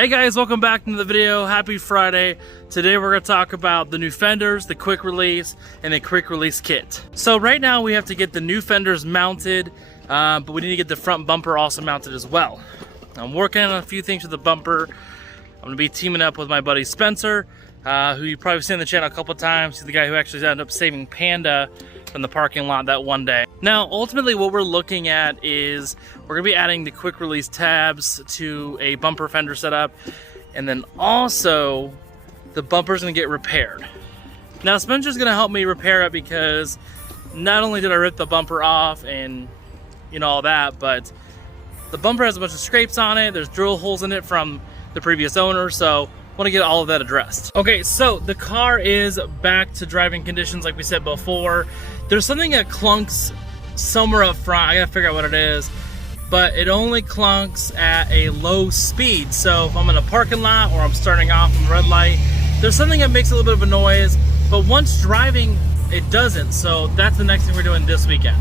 Hey guys, welcome back to the video. Happy Friday. Today we're going to talk about the new fenders, the quick release, and the quick release kit. So right now we have to get the new fenders mounted, but we need to get the front bumper also mounted as well. I'm working on a few things with the bumper. I'm going to be teaming up with my buddy Spencer, who you've probably seen on the channel a couple times. He's the guy who actually ended up saving Panda from the parking lot that one day. Now, ultimately what we're looking at is we're gonna be adding the quick release tabs to a bumper fender setup, and then also the bumper's gonna get repaired. Now, Spencer's gonna help me repair it because not only did I rip the bumper off and all that, but the bumper has a bunch of scrapes on it. There's drill holes in it from the previous owner, so want to get all of that addressed. Okay, so the car is back to driving conditions like we said before. There's something that clunks somewhere up front. I gotta figure out what it is, but it only clunks at a low speed. So if I'm in a parking lot or I'm starting off from a red light, there's something that makes a little bit of a noise, but once driving, it doesn't. So that's the next thing we're doing this weekend.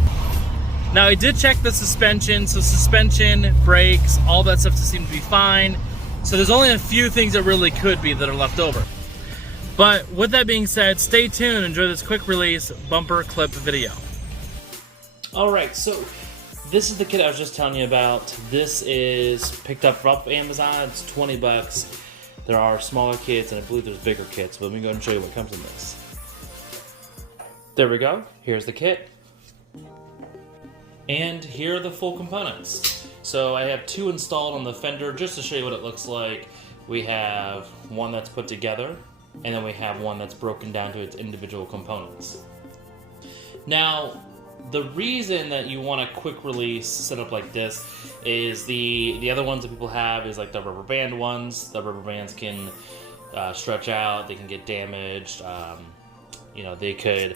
Now, I did check the suspension, so suspension, brakes, all that stuff seems to be fine. So there's only a few things that really could be that are left over. But with that being said, stay tuned, enjoy this quick release bumper clip video. Alright, so this is the kit I was just telling you about. This is picked up off Amazon, it's 20 bucks. There are smaller kits and I believe there's bigger kits, but let me go and show you what comes in this. There we go, here's the kit. And here are the full components. So I have two installed on the fender just to show you what it looks like. We have one that's put together, and then we have one that's broken down to its individual components. Now, the reason that you want a quick release setup like this is the other ones that people have is like the rubber band ones. The rubber bands can stretch out, they can get damaged, they could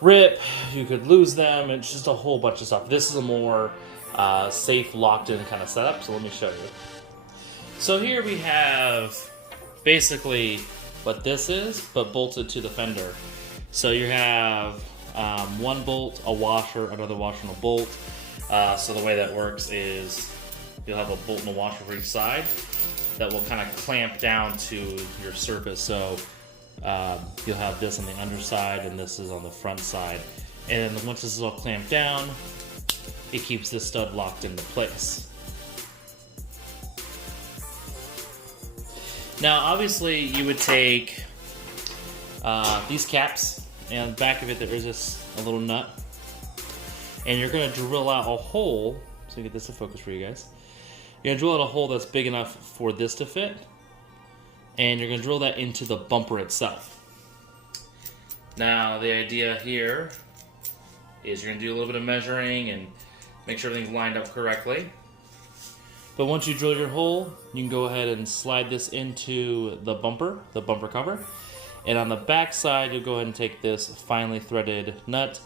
rip, you could lose them, it's just a whole bunch of stuff. This is a more safe, locked-in kind of setup, so let me show you. So here we have basically what this is, but bolted to the fender. So you have one bolt, a washer, another washer, and a bolt. So the way that works is you'll have a bolt and a washer for each side that will kind of clamp down to your surface. So you'll have this on the underside and this is on the front side. And once this is all clamped down, it keeps this stud locked into place. Now, obviously, you would take these caps, and on the back of it there is just a little nut, and you're going to drill out a hole, so get this to focus for you guys. You're going to drill out a hole that's big enough for this to fit, and you're going to drill that into the bumper itself. Now, the idea here is you're going to do a little bit of measuring and make sure everything's lined up correctly. But once you drill your hole, you can go ahead and slide this into the bumper cover. And on the back side, you'll go ahead and take this finely threaded nut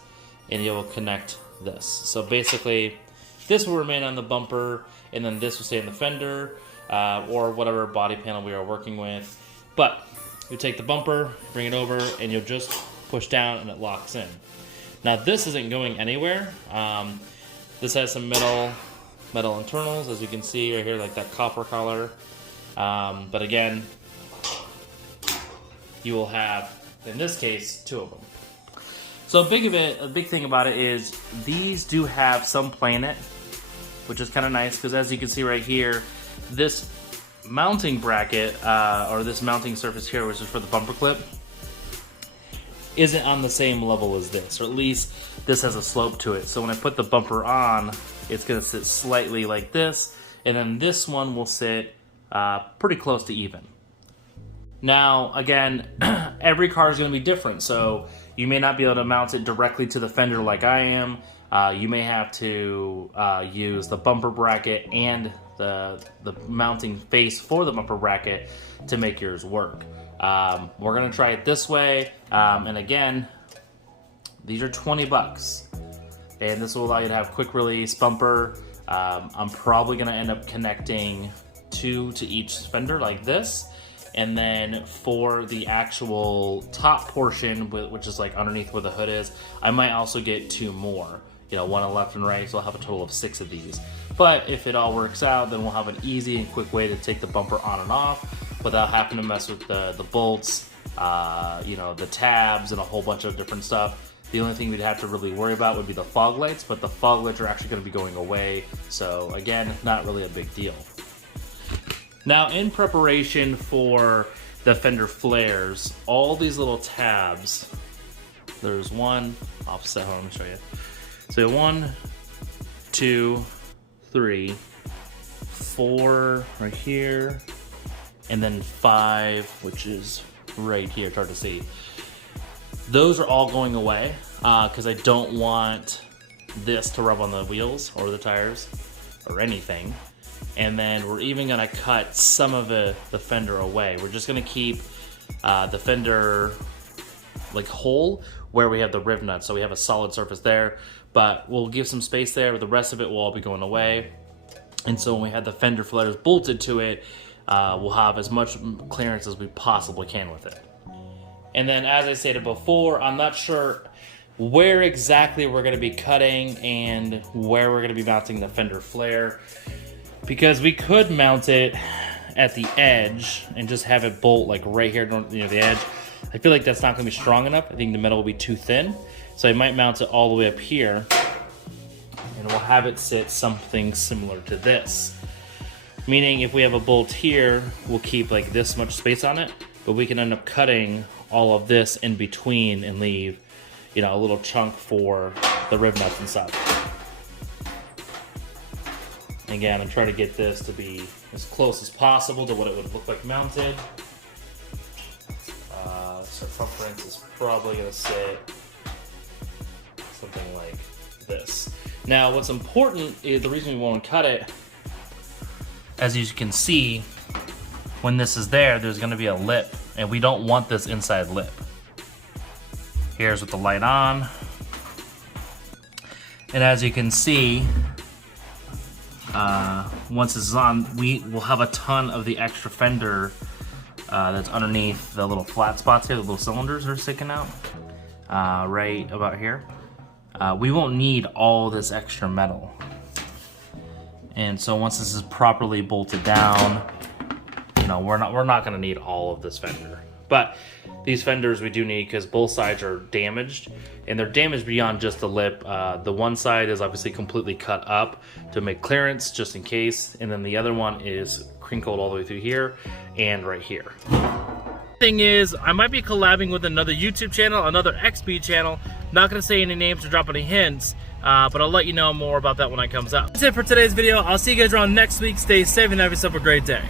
and you'll connect this. So basically, this will remain on the bumper and then this will stay in the fender or whatever body panel we are working with. But you take the bumper, bring it over, and you'll just push down and it locks in. Now this isn't going anywhere. This has some metal internals, as you can see right here, like that copper color. But again, you will have, in this case, two of them. So a big thing about it is these do have some play in it, which is kind of nice because as you can see right here, this mounting bracket or this mounting surface here, which is for the bumper clip, isn't on the same level as this, or at least this has a slope to it. So when I put the bumper on, it's going to sit slightly like this, and then this one will sit pretty close to even. Now, again, every car is going to be different, so you may not be able to mount it directly to the fender like I am. You may have to use the bumper bracket and the mounting face for the bumper bracket to make yours work. We're going to try it this way, and again, these are 20 bucks. And this will allow you to have quick release bumper. I'm probably going to end up connecting two to each fender like this. And then for the actual top portion, which is like underneath where the hood is, I might also get two more. you know, one on left and right, so I'll have a total of 6 of these. But if it all works out, then we'll have an easy and quick way to take the bumper on and off without having to mess with the bolts, you know, the tabs and a whole bunch of different stuff. The only thing we'd have to really worry about would be the fog lights, but the fog lights are actually going to be going away. So again, not really a big deal. Now, in preparation for the Fender flares, all these little tabs, there's one, offset, hold on, let me show you. So 1, 2, 3, 4 right here, and then 5, which is right here, it's hard to see. Those are all going away because I don't want this to rub on the wheels or the tires or anything. And then we're even gonna cut some of the fender away. We're just gonna keep the fender like hole where we have the riv nut, so we have a solid surface there, but we'll give some space there, but the rest of it will all be going away. And so when we have the fender flares bolted to it, we'll have as much clearance as we possibly can with it. And then, as I stated before, I'm not sure where exactly we're going to be cutting and where we're going to be mounting the fender flare, because we could mount it at the edge and just have it bolt like right here near the edge. I feel like that's not going to be strong enough. I think the metal will be too thin, so I might mount it all the way up here, and we'll have it sit something similar to this. Meaning, if we have a bolt here, we'll keep like this much space on it, but we can end up cutting all of this in between and leave, you know, a little chunk for the riv nuts and stuff. Again, I'm trying to get this to be as close as possible to what it would look like mounted. Circumference is probably going to sit something like this. Now, what's important is the reason we want to cut it, as you can see, when this is there, there's going to be a lip, and we don't want this inside lip. Here's with the light on. And as you can see, once this is on, we will have a ton of the extra fender that's underneath the little flat spots here, the little cylinders are sticking out, right about here. We won't need all this extra metal. And so once this is properly bolted down, you know, we're not going to need all of this fender. But these fenders we do need because both sides are damaged, and they're damaged beyond just the lip. The one side is obviously completely cut up to make clearance just in case, and then the other one is crinkled all the way through here and right here. Thing is, I might be collabing with another YouTube channel, another XP channel. Not going to say any names or drop any hints, but I'll let you know more about that when it comes out. That's it for today's video. I'll see you guys around next week. Stay safe and have yourself a great day.